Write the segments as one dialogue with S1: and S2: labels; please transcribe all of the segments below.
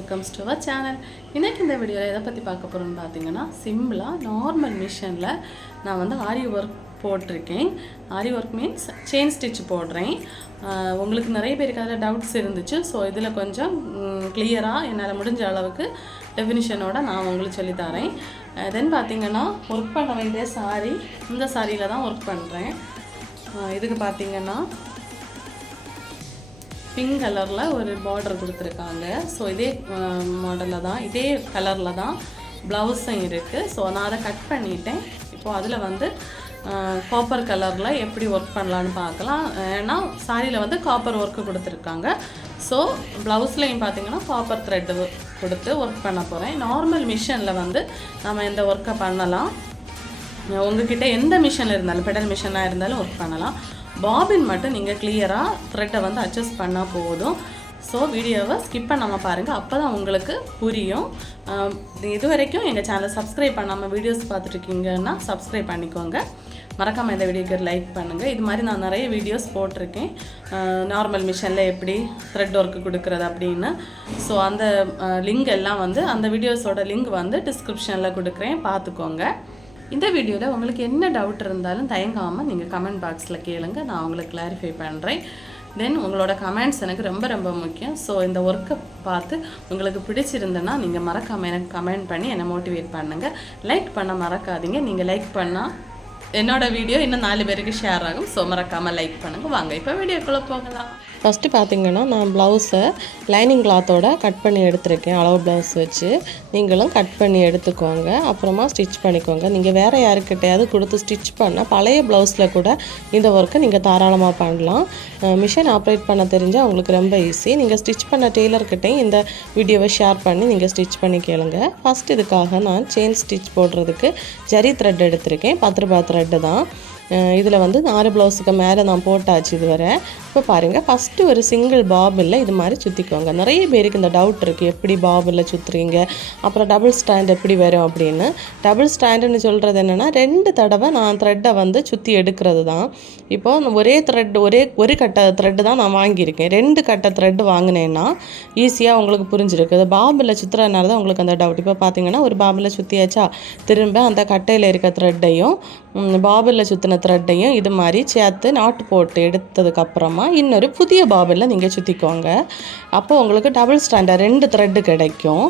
S1: Welcomes to our channel இன்றைக்கி இந்த வீடியோவில் எதை பற்றி பார்க்க போகிறோம்னு பார்த்தீங்கன்னா சிம்பிளாக நார்மல் மிஷினில் நான் வந்து ஆரி ஒர்க் போட்டிருக்கேன். Aari work means chain stitch போடுறேன். உங்களுக்கு நிறைய பேருக்கு அதில் டவுட்ஸ் இருந்துச்சு. ஸோ இதில் கொஞ்சம் கிளியராக என்னால் முடிஞ்ச அளவுக்கு டெஃபினிஷனோட நான் உங்களுக்கு சொல்லித்தரேன் தென் பார்த்தீங்கன்னா ஒர்க் பண்ண வேண்டிய சாரி இந்த சாரியில் தான் ஒர்க் பண்ணுறேன் இதுக்கு பார்த்தீங்கன்னா பிங்க் கலரில் ஒரு பார்டர் கொடுத்துருக்காங்க. ஸோ இதே மாடலில் தான் இதே கலரில் தான் ப்ளவுஸும் இருக்குது ஸோ நான் அதை கட் பண்ணிட்டேன். இப்போது அதில் வந்து காப்பர் கலரில் எப்படி ஒர்க் பண்ணலான்னு பார்க்கலாம். ஏன்னா சாரியில் வந்து காப்பர் ஒர்க்கு கொடுத்துருக்காங்க. ஸோ ப்ளவுஸ்லேயும் பார்த்தீங்கன்னா காப்பர் த்ரெட்டு கொடுத்து ஒர்க் பண்ண போகிறேன் நார்மல் மிஷினில் வந்து நம்ம இந்த ஒர்க்கை பண்ணலாம். உங்ககிட்ட எந்த மிஷினில் இருந்தாலும் பெடல் மிஷினாக இருந்தாலும் ஒர்க் பண்ணலாம். பாபின் மட்டும் நீங்கள் கிளியராக த்ரெட்டை வந்து அட்ஜஸ்ட் பண்ணால் போதும். ஸோ வீடியோவை ஸ்கிப் பண்ணாமல் பாருங்கள் அப்போ தான் உங்களுக்கு புரியும். இது வரைக்கும் எங்கள் சேனலை சப்ஸ்கிரைப் பண்ணாமல் வீடியோஸ் பார்த்துட்ருக்கீங்கன்னா சப்ஸ்கிரைப் பண்ணிக்கோங்க. மறக்காமல் இந்த வீடியோக்கு லைக் பண்ணுங்கள் இது மாதிரி நான் நிறைய வீடியோஸ் போட்டிருக்கேன். நார்மல் மிஷினில் எப்படி த்ரெட் ஒர்க்கு கொடுக்குறது அப்படின்னு. ஸோ அந்த லிங்க் எல்லாம் வந்து அந்த வீடியோஸோட லிங்க் வந்து டிஸ்கிரிப்ஷனில் கொடுக்குறேன். பார்த்துக்கோங்க. இந்த வீடியோவில் உங்களுக்கு என்ன டவுட் இருந்தாலும் தயங்காமல் நீங்கள் கமெண்ட் பாக்ஸில் கேளுங்க. நான் உங்களுக்கு கிளாரிஃபை பண்ணுறேன் தென் உங்களோட கமெண்ட்ஸ் எனக்கு ரொம்ப ரொம்ப முக்கியம். ஸோ இந்த ஒர்க்கை பார்த்து உங்களுக்கு பிடிச்சிருந்தேன்னா நீங்கள் மறக்காமல் எனக்கு கமெண்ட் பண்ணி என்னை மோட்டிவேட் பண்ணுங்கள் லைக் பண்ண மறக்காதீங்க. நீங்கள் லைக் பண்ணால் என்னோட வீடியோ இன்னும் நாலு பேருக்கு ஷேர் ஆகும். ஸோ மறக்காமல் லைக் பண்ணுங்கள் வாங்க இப்போ வீடியோக்குள்ளே போகலாம்.
S2: ஃபஸ்ட்டு பார்த்தீங்கன்னா நான் ப்ளவுஸை லைனிங் கிளாத்தோட கட் பண்ணி எடுத்திருக்கேன். அளவு ப்ளவுஸ் வச்சு. நீங்களும் கட் பண்ணி எடுத்துக்கோங்க. அப்புறமா ஸ்டிச் பண்ணிக்கோங்க. நீங்கள் வேறு யாருக்கிட்டையாவது கொடுத்து ஸ்டிச் பண்ணால் பழைய ப்ளவுஸில் கூட இந்த ஒர்க்கை நீங்கள் தாராளமாக பண்ணலாம். மிஷின் ஆப்ரேட் பண்ண தெரிஞ்சால் உங்களுக்கு ரொம்ப ஈஸி நீங்கள் ஸ்டிச் பண்ண டெய்லர்கிட்டையும் இந்த வீடியோவை ஷேர் பண்ணி நீங்கள் ஸ்டிச் பண்ணி கேளுங்க. ஃபஸ்ட் இதுக்காக நான் செயின் ஸ்டிச் போடுறதுக்கு ஜரி த்ரெட் எடுத்திருக்கேன். பத்து ரூபாய் த்ரெட்டு தான். இதில் வந்து நாலு ப்ளவுஸுக்கு மேலே நான் போட்டாச்சு இதுவரை. இப்போ பாருங்கள் ஃபஸ்ட்டு ஒரு சிங்கிள் பாபிளில் இது மாதிரி சுற்றிக்கோங்க நிறைய பேருக்கு இந்த டவுட் இருக்குது எப்படி பாபிளில் சுற்றுறீங்க அப்புறம் டபுள் ஸ்டாண்ட் எப்படி வரும் அப்படின்னு. டபுள் ஸ்டாண்டுன்னு சொல்கிறது என்னென்னா ரெண்டு தடவை நான் த்ரெட்டை வந்து சுற்றி எடுக்கிறது தான். இப்போது ஒரே த்ரெட் ஒரே ஒரு கட்டை த்ரெட்டு தான் நான் வாங்கியிருக்கேன். ரெண்டு கட்டை த்ரெட்டு வாங்கினேன்னா ஈஸியாக உங்களுக்கு புரிஞ்சிருக்கு. அது பாபிளில் சுற்றுறதுனால தான் உங்களுக்கு அந்த டவுட் இப்போ பார்த்தீங்கன்னா ஒரு பாபிளில் சுற்றியாச்சா திரும்ப அந்த கட்டையில் இருக்க த்ரெட்டையும் பாபில்ல சுற்றின த்ரெட்டையும் இது மாதிரி சேர்த்து நாட்டு போட்டு எடுத்ததுக்கப்புறமா இன்னொரு புதிய பாபிளில் நீங்கள் சுற்றிக்கோங்க அப்போ உங்களுக்கு டபுள் ஸ்டாண்டர்ட் ரெண்டு த்ரெட்டு கிடைக்கும்.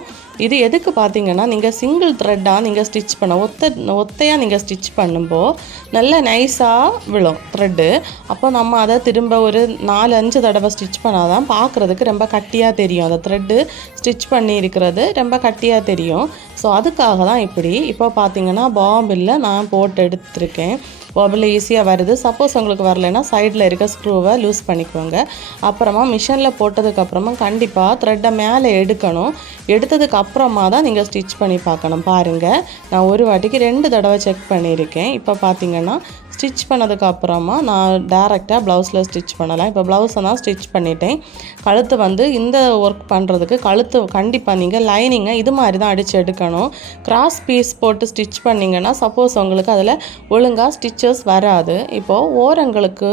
S2: இது எதுக்கு பார்த்தீங்கன்னா நீங்கள் சிங்கிள் த்ரெட்டாக நீங்கள் ஸ்டிச் பண்ண ஒத்த ஒத்தையாக நீங்கள் ஸ்டிச் பண்ணும்போது நல்ல நைஸாக விழும் த்ரெட்டு அப்போ நம்ம அதை திரும்ப ஒரு நாலு அஞ்சு தடவை ஸ்டிச் பண்ணால் தான் பார்க்குறதுக்கு ரொம்ப கட்டியாக தெரியும். அந்த த்ரெட்டு ஸ்டிச் பண்ணி இருக்கிறது ரொம்ப கட்டியாக தெரியும். ஸோ அதுக்காக தான் இப்படி இப்போ பார்த்தீங்கன்னா பாம்பில் நான் போட்டு எடுத்திருக்கேன். மொபைல் ஈஸியாக வருது. சப்போஸ் உங்களுக்கு வரலைன்னா சைடில் இருக்க ஸ்க்ரூவை லூஸ் பண்ணிக்கோங்க. அப்புறமா மிஷினில் போட்டதுக்கப்புறமா கண்டிப்பாக த்ரெட்டை மேலே எடுக்கணும். எடுத்ததுக்கு அப்புறமா தான் நீங்கள் ஸ்டிச் பண்ணி பார்க்கணும். பாருங்கள் நான் ஒரு வாட்டிக்கு ரெண்டு தடவை செக் பண்ணியிருக்கேன். இப்போ பார்த்தீங்கன்னா ஸ்டிச் பண்ணதுக்கப்புறமா நான் டேரெக்டாக ப்ளவுஸில் ஸ்டிச் பண்ணலாம் இப்போ ப்ளவுஸை நான் ஸ்டிச் பண்ணிட்டேன். கழுத்து வந்து இந்த ஒர்க் பண்ணுறதுக்கு கழுத்து கண்டிப்பாக நீங்கள் லைனிங்கை இது மாதிரி தான் அடித்து எடுக்கணும். கிராஸ் பீஸ் போட்டு ஸ்டிச் பண்ணிங்கன்னா சப்போஸ் உங்களுக்கு அதில் ஒழுங்காக ஸ்டிச்சஸ் வராது. இப்போது ஓரங்களுக்கு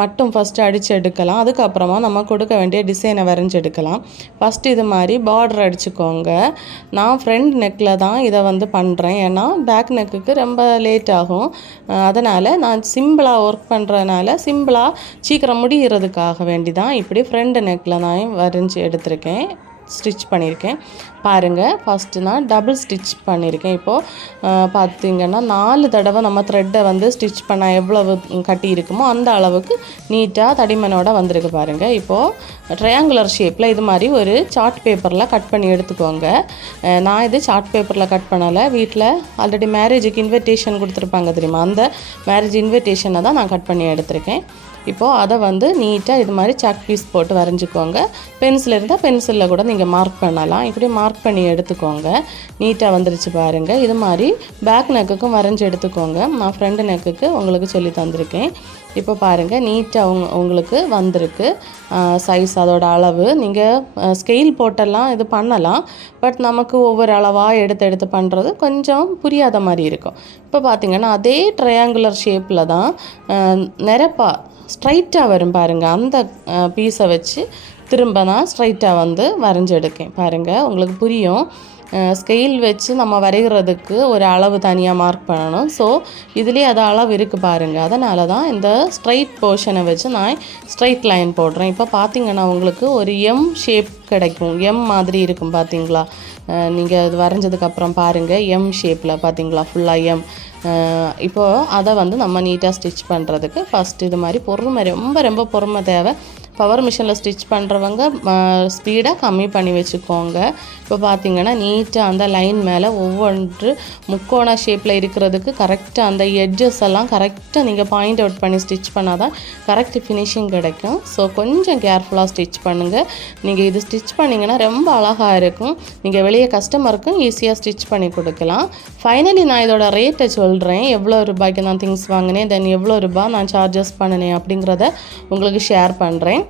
S2: மட்டும் ஃபஸ்ட்டு அடித்து எடுக்கலாம். அதுக்கப்புறமா நம்ம கொடுக்க வேண்டிய டிசைனை வரைஞ்சி எடுக்கலாம். ஃபஸ்ட்டு இது மாதிரி பார்டர் அடிச்சுக்கோங்க. நான் ஃப்ரண்ட் நெக்கில் தான் இதை வந்து பண்ணுறேன் ஏன்னா பேக் நெக்குக்கு ரொம்ப லேட் ஆகும். அதனால் நான் சிம்பிளாக ஒர்க் பண்ணுறதுனால சிம்பிளாக சீக்கிரம் முடிகிறதுக்காக வேண்டி தான் இப்படி ஃப்ரெண்டு நெக்கில் நான் வரைஞ்சி எடுத்திருக்கேன் ஸ்டிச் பண்ணியிருக்கேன் பாருங்கள் ஃபஸ்ட்டு நான் டபுள் ஸ்டிச் பண்ணியிருக்கேன் இப்போது பார்த்தீங்கன்னா நாலு தடவை நம்ம த்ரெட்டை வந்து ஸ்டிச் பண்ணால் எவ்வளவு கட்டி இருக்குமோ அந்த அளவுக்கு நீட்டாக தடிமனோட வந்திருக்கு பாருங்கள் இப்போது ட்ரையாங்குலர் ஷேப்பில் இது மாதிரி ஒரு சார்ட் பேப்பரில் கட் பண்ணி எடுத்துக்கோங்க. நான் இது சார்ட் பேப்பரில் கட் பண்ணலை. வீட்டில் ஆல்ரெடி மேரேஜுக்கு இன்விடேஷன் கொடுத்துருப்பாங்க தெரியுமா? அந்த மேரேஜ் இன்விடேஷனை தான் நான் கட் பண்ணி எடுத்திருக்கேன். இப்போது அதை வந்து நீட்டாக இது மாதிரி சாக் பீஸ் போட்டு வரைஞ்சிக்கோங்க. பென்சில் இருந்தால் பென்சிலில் கூட நீங்கள் மார்க் பண்ணலாம். இப்படி மார்க் பண்ணி எடுத்துக்கோங்க. நீட்டாக வந்துருச்சு பாருங்கள் இது மாதிரி பேக் நெக்குக்கும் வரைஞ்சி எடுத்துக்கோங்க. நான் ஃப்ரண்ட் நெக்குக்கு உங்களுக்கு சொல்லி தந்திருக்கேன். இப்போ பாருங்கள் நீட்டாக உங் உங்களுக்கு வந்திருக்கு. சைஸ் அதோட அளவு. நீங்கள் ஸ்கெயில் போட்டெல்லாம் இது பண்ணலாம். பட் நமக்கு ஒவ்வொரு அளவாக எடுத்து எடுத்து பண்ணுறது கொஞ்சம் புரியாத மாதிரி இருக்கும். இப்போ பார்த்தீங்கன்னா அதே ட்ரையாங்குலர் ஷேப்பில் தான் நிரப்பா ஸ்ட்ரைட்டாக வரும் பாருங்கள் அந்த பீஸை வச்சு திரும்ப நான் ஸ்ட்ரைட்டாக வந்து வரைஞ்செடுக்கேன் பாருங்கள் உங்களுக்கு புரியும். ஸ்கெயில் வச்சு நம்ம வரைகிறதுக்கு ஒரு அளவு தனியாக மார்க் பண்ணணும். ஸோ இதுலேயே அது அளவு இருக்குது பாருங்கள் அதனால தான் இந்த ஸ்ட்ரைட் போர்ஷனை வச்சு நான் ஸ்ட்ரைட் லைன் போடுறேன். இப்போ பார்த்தீங்கன்னா உங்களுக்கு ஒரு எம் ஷேப் கிடைக்கும். எம் மாதிரி இருக்கும் பார்த்தீங்களா நீங்கள் அது வரைஞ்சதுக்கப்புறம் பாருங்கள் எம் ஷேப்பில் பார்த்தீங்களா ஃபுல்லாக எம் இப்போது அதை வந்து நம்ம நீட்டாக ஸ்டிச் பண்ணுறதுக்கு ஃபஸ்ட் இது மாதிரி பொறுமை ரொம்ப ரொம்ப பொறுமை தேவை. பவர் மிஷினில் ஸ்டிச் பண்ணுறவங்க ஸ்பீடாக கம்மி பண்ணி வச்சுக்கோங்க. இப்போ பார்த்தீங்கன்னா நீட்டாக அந்த லைன் மேலே ஒவ்வொன்று முக்கோண ஷேப்பில் இருக்கிறதுக்கு கரெக்டாக அந்த எட்ஜஸ் எல்லாம் கரெக்டாக நீங்கள் பாயிண்ட் அவுட் பண்ணி ஸ்டிச் பண்ணால் தான் கரெக்ட் ஃபினிஷிங் கிடைக்கும். ஸோ கொஞ்சம் கேர்ஃபுல்லாக ஸ்டிச் பண்ணுங்கள் நீங்கள் இது ஸ்டிச் பண்ணிங்கன்னா ரொம்ப அழகாக இருக்கும். நீங்கள் வெளியே கஸ்டமருக்கும் ஈஸியாக ஸ்டிச் பண்ணி கொடுக்கலாம். ஃபைனலி நான் இதோட ரேட்டை சொல்கிறேன் எவ்வளோ ரூபாய்க்கு நான் திங்ஸ் வாங்கினேன் தென் எவ்வளோ ரூபாய் நான் சார்ஜஸ் பண்ணினேன் அப்படிங்கிறத உங்களுக்கு ஷேர் பண்ணுறேன்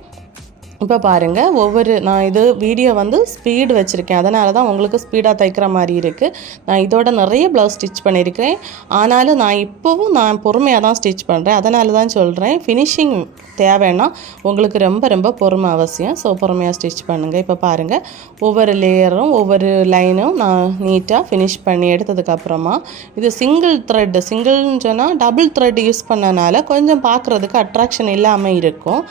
S2: இப்போ பாருங்கள் ஒவ்வொரு நான் இது வீடியோ வந்து ஸ்பீடு வச்சுருக்கேன். அதனால தான் உங்களுக்கு ஸ்பீடாக தைக்கிற மாதிரி இருக்குது நான் இதோட நிறைய ப்ளவுஸ் ஸ்டிச் பண்ணியிருக்கேன் ஆனாலும் நான் இப்போவும் நான் பொறுமையாக தான் ஸ்டிச் பண்ணுறேன் அதனால தான் சொல்கிறேன் ஃபினிஷிங் தேவைன்னா உங்களுக்கு ரொம்ப ரொம்ப பொறுமை அவசியம். ஸோ பொறுமையாக ஸ்டிச் பண்ணுங்கள் இப்போ பாருங்கள் ஒவ்வொரு லேயரும் ஒவ்வொரு லைனும் நான் நீட்டாக ஃபினிஷ் பண்ணி எடுத்ததுக்கப்புறமா இது சிங்கிள் த்ரெட் சிங்கிள்னு சொன்னால் டபுள் த்ரெட் யூஸ் பண்ணனால கொஞ்சம் பார்க்குறதுக்கு அட்ராக்ஷன் இல்லாமல் இருக்கும்.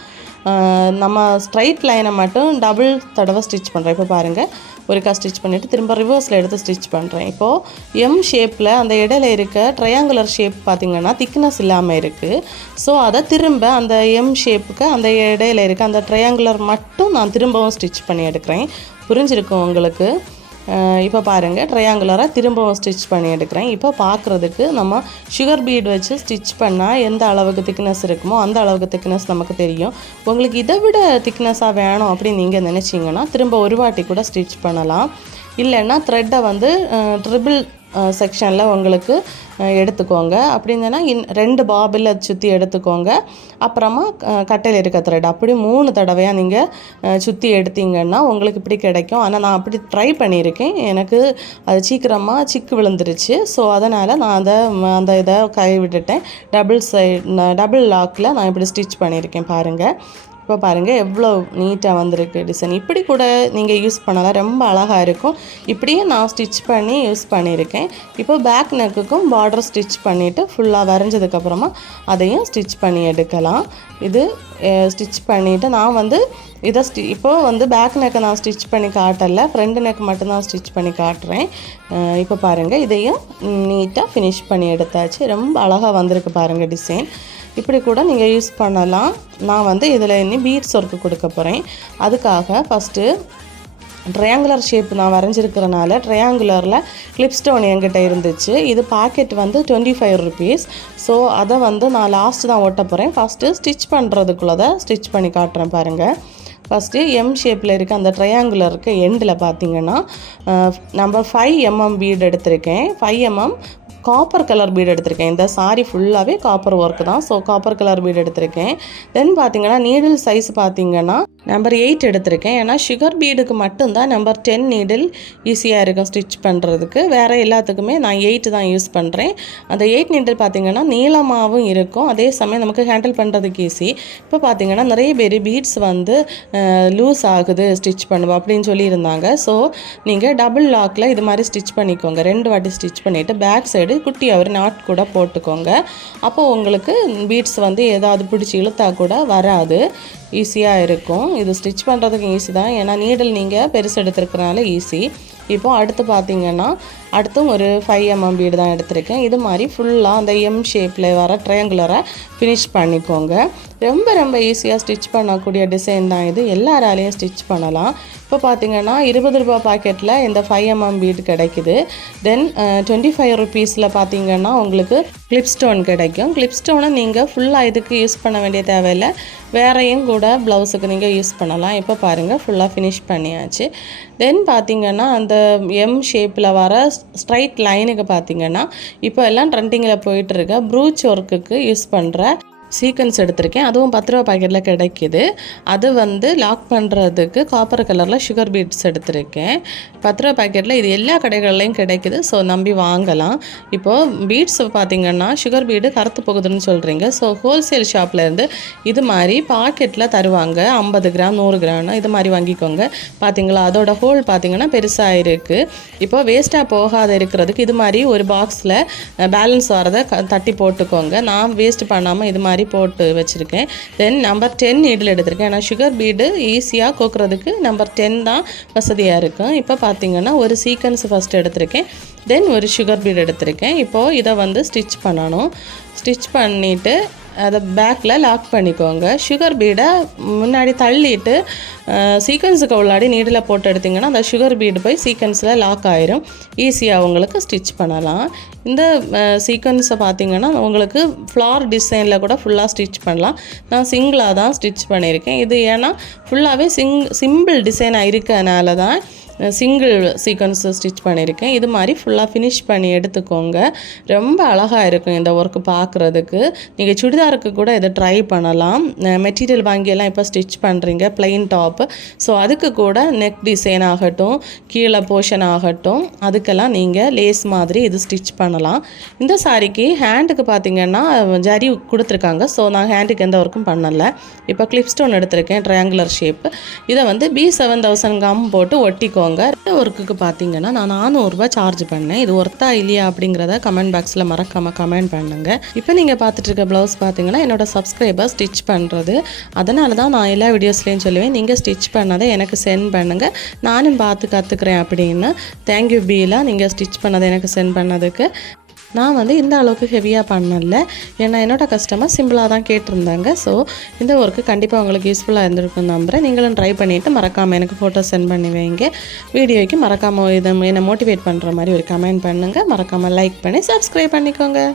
S2: நம்ம ஸ்ட்ரைட் லைனை மட்டும் டபுள் தடவை ஸ்டிச் பண்ணுறேன் இப்போ பாருங்கள் ஒருக்கா ஸ்டிச் பண்ணிவிட்டு திரும்ப ரிவர்ஸில் எடுத்து ஸ்டிச் பண்ணுறேன் இப்போது எம் ஷேப்பில் அந்த இடையில இருக்க ட்ரையாங்குலர் ஷேப் பார்த்திங்கன்னா திக்னஸ் இல்லாமல் இருக்குது ஸோ அதை திரும்ப அந்த எம் ஷேப்புக்கு அந்த இடையில இருக்க அந்த ட்ரையாங்குலர் மட்டும் நான் திரும்பவும் ஸ்டிச் பண்ணி எடுக்கிறேன். புரிஞ்சிருக்கும் உங்களுக்கு? இப்போ பாருங்கள் ட்ரையாங்குலராக திரும்பவும் ஸ்டிச் பண்ணி எடுக்கிறேன். இப்போ பார்க்குறதுக்கு நம்ம சுகர் பீட் வச்சு ஸ்டிச் பண்ணால் எந்த அளவுக்கு திக்னஸ் இருக்குமோ அந்த அளவுக்கு திக்னஸ் நமக்கு தெரியும். உங்களுக்கு இதை விட திக்னஸாக வேணும் அப்படின்னு நீங்கள் நினச்சிங்கன்னா திரும்ப ஒரு வாட்டி கூட ஸ்டிச் பண்ணலாம். இல்லைன்னா த்ரெட்டை வந்து ட்ரிபிள் செக்ஷனில் உங்களுக்கு எடுத்துக்கோங்க. அப்படின்னா இன் ரெண்டு பாபில் சுற்றி எடுத்துக்கோங்க. அப்புறமா கட்டையில் இருக்க த்ரெட் அப்படி மூணு தடவையாக நீங்கள் சுற்றி எடுத்தீங்கன்னா உங்களுக்கு இப்படி கிடைக்கும். ஆனால் நான் அப்படி ட்ரை பண்ணியிருக்கேன். எனக்கு அது சீக்கிரமாக சிக்கு விழுந்துருச்சு. ஸோ அதனால் நான் அதை அந்த இதை கை விட்டுட்டேன் டபுள் சைட் டபுள் லாக்கில் நான் இப்படி ஸ்டிச் பண்ணியிருக்கேன் பாருங்கள் இப்போ பாருங்கள் எவ்வளோ நீட்டாக வந்திருக்கு டிசைன் இப்படி கூட நீங்கள் யூஸ் பண்ணலாம். ரொம்ப அழகாக இருக்கும். இப்படியே நான் ஸ்டிச் பண்ணி யூஸ் பண்ணியிருக்கேன். இப்போ பேக் நெக்குக்கும் பார்டர் ஸ்டிச் பண்ணிவிட்டு ஃபுல்லாக வரைஞ்சதுக்கப்புறமா அதையும் ஸ்டிச் பண்ணி எடுக்கலாம். இது ஸ்டிச் பண்ணிவிட்டு நான் வந்து இதை ஸ்டி இப்போது வந்து பேக் நெக்கை நான் ஸ்டிச் பண்ணி காட்டலை. ஃப்ரண்ட் நெக் மட்டும்தான் ஸ்டிச் பண்ணி காட்டுறேன். இப்போ பாருங்கள் இதையும் நீட்டாக ஃபினிஷ் பண்ணி எடுத்தாச்சு. ரொம்ப அழகாக வந்திருக்கு பாருங்கள் டிசைன் இப்படி கூட நீங்கள் யூஸ் பண்ணலாம். நான் வந்து இதில் இனி பீட்ஸ் ஒர்க்கு கொடுக்க போகிறேன் அதுக்காக ஃபஸ்ட்டு ட்ரையாங்குலர் ஷேப் நான் வரைஞ்சிருக்கிறனால ட்ரையாங்குலரில் கிளிப் ஸ்டோன் என்கிட்ட இருந்துச்சு. இது பாக்கெட் வந்து டுவெண்ட்டி ஃபைவ் ருபீஸ் ஸோ அதை வந்து நான் லாஸ்ட் தான் ஓட்ட போகிறேன் ஃபஸ்ட்டு ஸ்டிச் பண்ணுறதுக்குள்ளே தான் ஸ்டிச் பண்ணி காட்டுறேன் பாருங்கள் ஃபஸ்ட்டு எம் ஷேப்பில் இருக்க அந்த ட்ரையாங்குலருக்கு எண்டில் பார்த்தீங்கன்னா நம்ம ஃபைவ் எம்எம் பீட் எடுத்திருக்கேன். Five mm copper colour bead எடுத்திருக்கேன். இந்த சாரி ஃபுல்லாகவே காப்பர் ஒர்க் தான். ஸோ காப்பர் கலர் பீடு எடுத்திருக்கேன். தென் பார்த்தீங்கன்னா நீடில் சைஸ் பார்த்தீங்கன்னா நம்பர் எயிட் எடுத்திருக்கேன். ஏன்னா சுகர் பீடுக்கு மட்டும்தான் நம்பர் டென் நீடில் ஈஸியாக இருக்கும் ஸ்டிச் பண்ணுறதுக்கு வேறு எல்லாத்துக்குமே நான் எயிட்டு தான் யூஸ் பண்ணுறேன் அந்த எயிட் நீடில் பார்த்தீங்கன்னா நீளமாகவும் இருக்கும். அதே சமயம் நமக்கு ஹேண்டில் பண்ணுறதுக்கு ஈஸி இப்போ பார்த்திங்கன்னா நிறைய பேர் பீட்ஸ் வந்து லூஸ் ஆகுது ஸ்டிச் பண்ணுவோம் அப்படின்னு சொல்லியிருந்தாங்க. ஸோ நீங்கள் டபுள் லாக்கில் இது மாதிரி ஸ்டிச் பண்ணிக்கோங்க. ரெண்டு வாட்டி ஸ்டிச் பண்ணிவிட்டு பேக் சைடு குட்டியாக ஒரு நாட் கூட போட்டுக்கோங்க. அப்போது உங்களுக்கு பீட்ஸ் வந்து ஏதாவது பிடிச்சி இழுத்தா கூட வராது. ஈஸியாக இருக்கும். இது ஸ்டிச் பண்ணுறதுக்கு ஈஸி தான். ஏன்னா நீடல் நீங்கள் பெருசு எடுத்துருக்கிறனால ஈஸி இப்போ அடுத்து பார்த்தீங்கன்னா அடுத்தும் ஒரு ஃபைவ் எம்எம் பீடு தான் எடுத்திருக்கேன். இது மாதிரி ஃபுல்லாக அந்த எம் ஷேப்பில் வர ட்ரையாங்குலராக ஃபினிஷ் பண்ணிக்கோங்க. ரொம்ப ரொம்ப ஈஸியாக ஸ்டிச் பண்ணக்கூடிய டிசைன் தான் இது. எல்லாராலையும் ஸ்டிச் பண்ணலாம். இப்போ பார்த்தீங்கன்னா இருபது ரூபாய் பாக்கெட்டில் இந்த ஃபைவ் எம்எம் பீடு கிடைக்குது. தென் டுவெண்ட்டி ஃபைவ் ருபீஸில் பார்த்தீங்கன்னா உங்களுக்கு கிளிப் ஸ்டோன் கிடைக்கும். கிளிப் ஸ்டோனை நீங்கள் ஃபுல்லாக இதுக்கு யூஸ் பண்ண வேண்டிய தேவையில்லை. வேறையும் கூட ப்ளவுஸுக்கு நீங்கள் யூஸ் பண்ணலாம். இப்போ பாருங்கள் ஃபுல்லாக ஃபினிஷ் பண்ணியாச்சு. தென் பார்த்தீங்கன்னா அந்த எம் ஷேப்பில் வர ஸ்ட்ரைட் லைனுக்கு பார்த்தீங்கன்னா இப்போ எல்லாம் ட்ரெண்டிங்கில் போயிட்டுருக்க ப்ரூச் ஒர்க்குக்கு யூஸ் பண்ணுற சீக்வன்ஸ் எடுத்திருக்கேன். அதுவும் பத்து ரூபா பாக்கெட்டில் கிடைக்கிது. அது வந்து லாக் பண்ணுறதுக்கு காப்பர் கலரில் சுகர் பீட்ஸ் எடுத்திருக்கேன். பத்து ரூபா பாக்கெட்டில் இது எல்லா கடைகள்லையும் கிடைக்குது. ஸோ நம்பி வாங்கலாம். இப்போது பீட்ஸ் பார்த்தீங்கன்னா சுகர் பீடு கருத்து போகுதுன்னு சொல்கிறீங்க ஸோ ஹோல்சேல் ஷாப்லேருந்து இது மாதிரி பாக்கெட்டில் தருவாங்க. ஐம்பது கிராம் நூறு கிராம் இது மாதிரி வாங்கிக்கோங்க. பார்த்தீங்களா அதோட ஹோல் பார்த்திங்கன்னா பெருசாக இருக்குது இப்போ வேஸ்ட்டாக போகாத இருக்கிறதுக்கு இது மாதிரி ஒரு பாக்ஸில் பேலன்ஸ் வரதை க தட்டி போட்டுக்கோங்க. நான் வேஸ்ட் பண்ணாமல் இது மாதிரி போட்டு வச்சுருக்கேன். தென் நம்பர் டென் நீடில் எடுத்திருக்கேன். ஏன்னா சுகர் பீடு ஈஸியாக கோக்குறதுக்கு நம்பர் டென் தான் வசதியாக இருக்கும். இப்போ பார்த்தீங்கன்னா ஒரு சீக்வன்ஸ் ஃபஸ்ட் எடுத்திருக்கேன். தென் ஒரு சுகர் பீடு எடுத்திருக்கேன். இப்போது இதை வந்து ஸ்டிச் பண்ணணும். ஸ்டிச் பண்ணிவிட்டு அதை பேக்கில் லாக் பண்ணிக்கோங்க. சுகர் பீடை முன்னாடி தள்ளிட்டு சீக்வன்ஸுக்கு உள்ளாடி நீடில் போட்டு எடுத்திங்கன்னா அந்த சுகர் பீடு போய் சீக்வன்ஸில் லாக் ஆயிரும். ஈஸியாக உங்களுக்கு ஸ்டிச் பண்ணலாம். இந்த சீக்வன்ஸை பார்த்திங்கன்னா உங்களுக்கு ஃப்ளார் டிசைனில் கூட ஃபுல்லாக ஸ்டிச் பண்ணலாம். நான் சிங்கிளாக தான் ஸ்டிச் பண்ணியிருக்கேன். இது ஏன்னா ஃபுல்லாகவே சிங் சிம்பிள் டிசைனாக இருக்கனால தான் சிங்கிள் சீக்வன்ஸு ஸ்டிச் பண்ணியிருக்கேன். இது மாதிரி ஃபுல்லாக ஃபினிஷ் பண்ணி எடுத்துக்கோங்க. ரொம்ப அழகாக இருக்கும் இந்த ஒர்க்கு பார்க்குறதுக்கு நீங்கள் சுடிதாருக்கு கூட இதை ட்ரை பண்ணலாம். மெட்டீரியல் வாங்கியெல்லாம் இப்போ ஸ்டிச் பண்ணுறீங்க plain டாப்பு ஸோ அதுக்கு கூட நெக் டிசைன் ஆகட்டும் கீழே போர்ஷன் ஆகட்டும் அதுக்கெல்லாம் நீங்கள் லேஸ் மாதிரி இது ஸ்டிச் பண்ணலாம். இந்த சாரிக்கு ஹேண்டுக்கு பார்த்தீங்கன்னா ஜரி கொடுத்துருக்காங்க. ஸோ நான் ஹேண்டுக்கு எந்த ஒர்க்கும் பண்ணலை. இப்போ கிளிப் ஸ்டோன் எடுத்திருக்கேன் ட்ரையாங்குலர் ஷேப் இதை வந்து பி செவன் தௌசண்ட் கம் போட்டு ஒட்டிக்கோங்க. இந்த ஒர்க்குக்கு பார்த்தீங்கன்னா நான் நானூறுபா சார்ஜ் பண்ணேன். இது ஒர்த்தா இல்லையா அப்படிங்கிறத கமெண்ட் பாக்ஸில் மறக்காமல் கமெண்ட் பண்ணுங்க. இப்போ நீங்கள் பார்த்துட்டு இருக்க ப்ளவுஸ் பார்த்தீங்கன்னா என்னோட சப்ஸ்கிரைபர் ஸ்டிச் பண்ணுறது அதனால தான் நான் எல்லா வீடியோஸ்லேயும் சொல்லுவேன். நீங்கள் ஸ்டிச் பண்ணதை எனக்கு சென்ட் பண்ணுங்கள் நானும் பார்த்து கற்றுக்குறேன் அப்படின்னு. தேங்க்யூ பீலா நீங்கள் ஸ்டிச் பண்ணதை எனக்கு சென்ட் பண்ணதுக்கு. நான் வந்து இந்த அளவுக்கு ஹெவியாக பண்ணல. ஏன்னா என்னோட கஸ்டமர் சிம்பிளாக தான் கேட்டிருந்தாங்க. ஸோ இந்த ஒர்க்கு கண்டிப்பாக உங்களுக்கு யூஸ்ஃபுல்லாக இருந்திருக்கும் நம்புகிறேன் நீங்களும் ட்ரை பண்ணிவிட்டு மறக்காமல் எனக்கு ஃபோட்டோ சென்ட் பண்ணி வைங்க. வீடியோக்கு மறக்காமல் இதை என்னை மோட்டிவேட் பண்ணுற மாதிரி ஒரு கமெண்ட் பண்ணுங்கள் மறக்காமல் லைக் பண்ணி சப்ஸ்கிரைப் பண்ணிக்கோங்க.